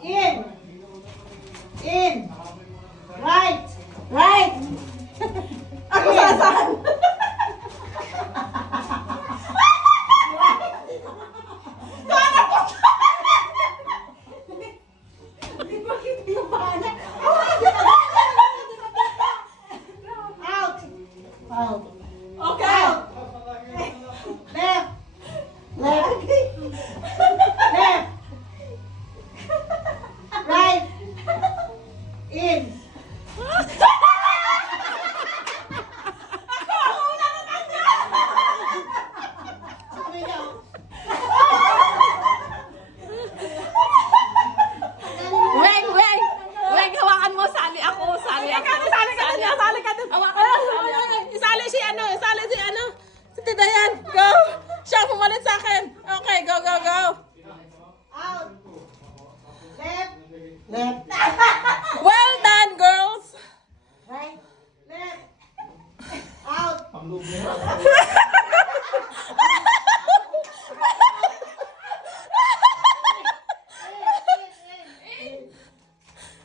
In. In. Right. Right. Ako saan? Out. Out. Okay. Out. Left. Left. Left. Right. In. Sabi niya, Weng, weng! Weng, hawakan mo. Sali ako. Sali ako. Sali ka din. Sali ka din. Hawakan mo. Isali si ano. Isali si ano. Si Tita Yan. Go. Siya, pumalit sa akin. Okay, go, go, go. out. Left. Left. Well done, girls. Right. Left. Out.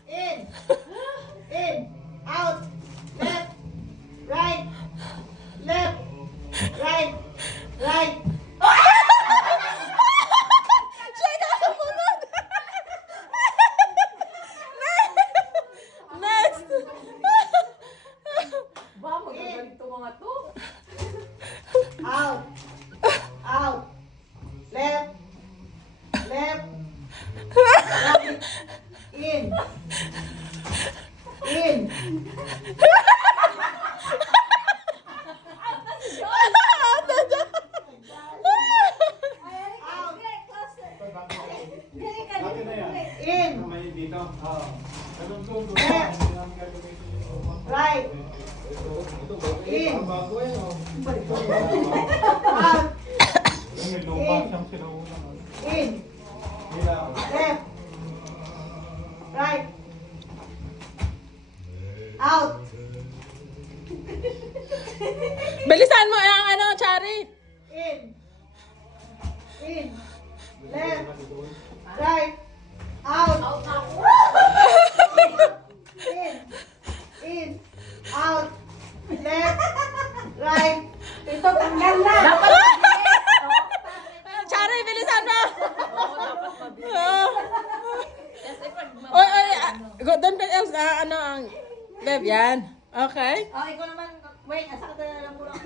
In. In. Out. Left. Right. Left. Right. Right. Siya, ikaw sumunod. Next. Ba, magagaling to mga to. Out. Out. Left. Left. Right. In. In. Out. In. Left. Right. In. Out. In. Left. Right. Out. Bilisan mo ang ano, Chari. In. In. Left. Right. Out. In. In. Out. Left. Right. Ito tanggal na. Chari, bilisan mo. Dapat mabilis. Oh. Kasi pag Oy, oy, doon pa else, ano ang Bev, yan. Okay. Oh, ikaw naman. Wait, asa ka na lang po lang.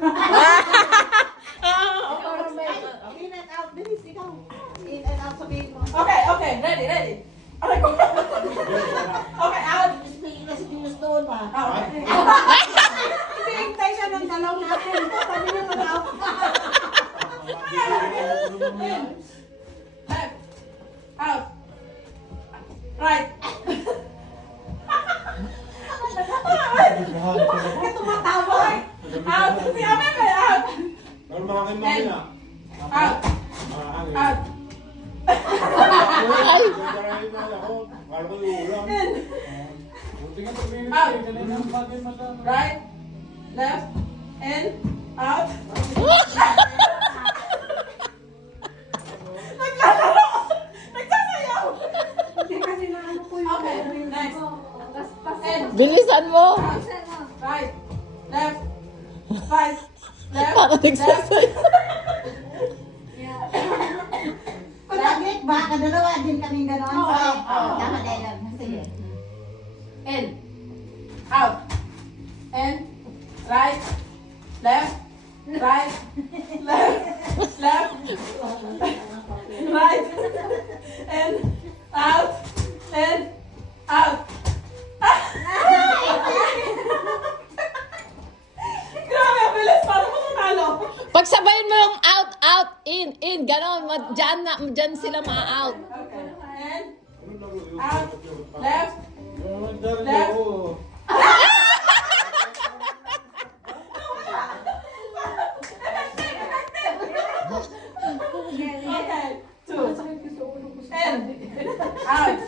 In and out. Bilis, ikaw. In and out, sabihin mo. Okay, okay, ready, ready. Okay, go. Okay, out. Speaking na si Julius doon pa. Okay. Hintay siya ng dalaw natin. Sabi niya mag-out. In. Left. Out. Right. Tumatawa. Out. Si Amen, out. Out. Out. Right. Left. In. Out. Naglalaro. Nagsasayaw. Hindi kasi na ano po yung Okay, next. In. Bilisan mo. Out. Right. Left. Right. Left. Parang Left. nagsasayaw. Pagkakit ba? Kadalawa din kaming gano'n. Oo. Tama dahil lang. Sige. In. Out. In. Right. Left. Right. Left. Left. Right. In. Out. In. Out. Grabe, ang bilis. Paano mo natalo? Pagsabayin mo yung out, out, in, in. Ganon. Diyan sila ma-out. Okay. In. Out. Left. Left. Okay. Two. In. Out.